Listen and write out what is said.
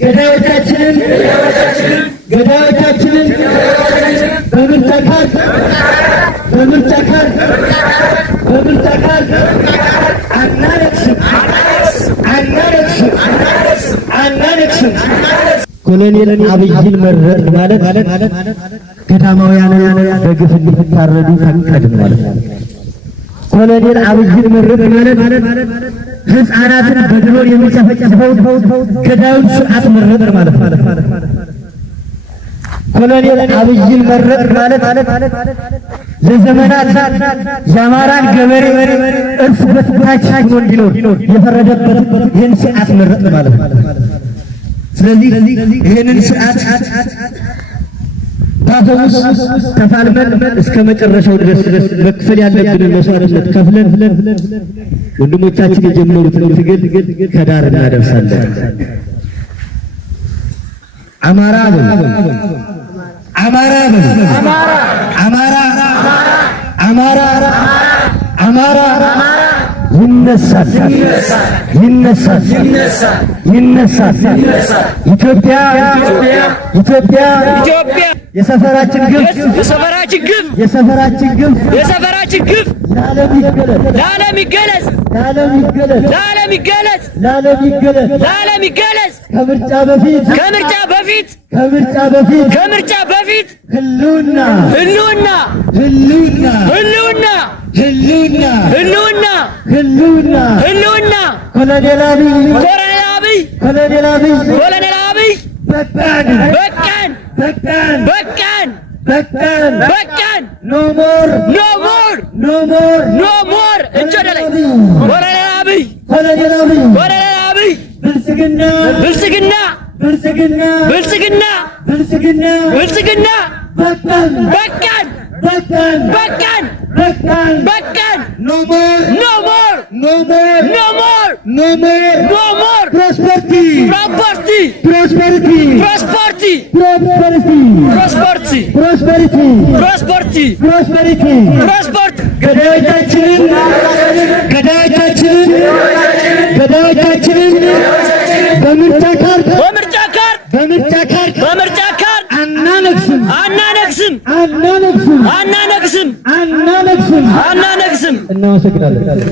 ገዳዮቻችንን በምርጫ ካርድ አናነግስም። ኮሎኔል አብይን መረጥ ማለት ገዳማውያንን በግፍ እንዲታረዱ ፈቀድን ማለት ነው። ኮሎኔል አብይን መረጥ ማለት ሕፃናትን በድሮን የሚጨፈጭፈው ገዳዩን ስርዓት መረጥ ማለት ነው። ኮሎኔል አብይን መረጥ ማለት ለዘመናት የአማራን ገበሬ እርስ በርስ ሆኖ እንዲኖር የፈረደበት ይህን ስርዓት መረጥ ማለት ነው። ስለዚህ ይህንን ስርዓት ታፈሙስ ተፋልመን እስከ መጨረሻው ድረስ መክፈል ያለብንን መስዋዕትነት ከፍለን ወንድሞቻችን የጀመሩትን ትግል ከዳር እናደርሳለን። አማራ ይነሳል። ኢትዮጵያ የሰፈራችን ግፍ ለዓለም ይገለጽ። ከምርጫ በፊት ህልውና ኮሎኔል አብይ በቃን ኖ ሞር እንጆደላይ ኮሎኔል አብይ ብልጽግና በቃን ኖ ሞር ፕሮስፐሪቲ ገዳዮቻችንን በምርጫ ካርድ አናነግስም። እናመሰግናለን።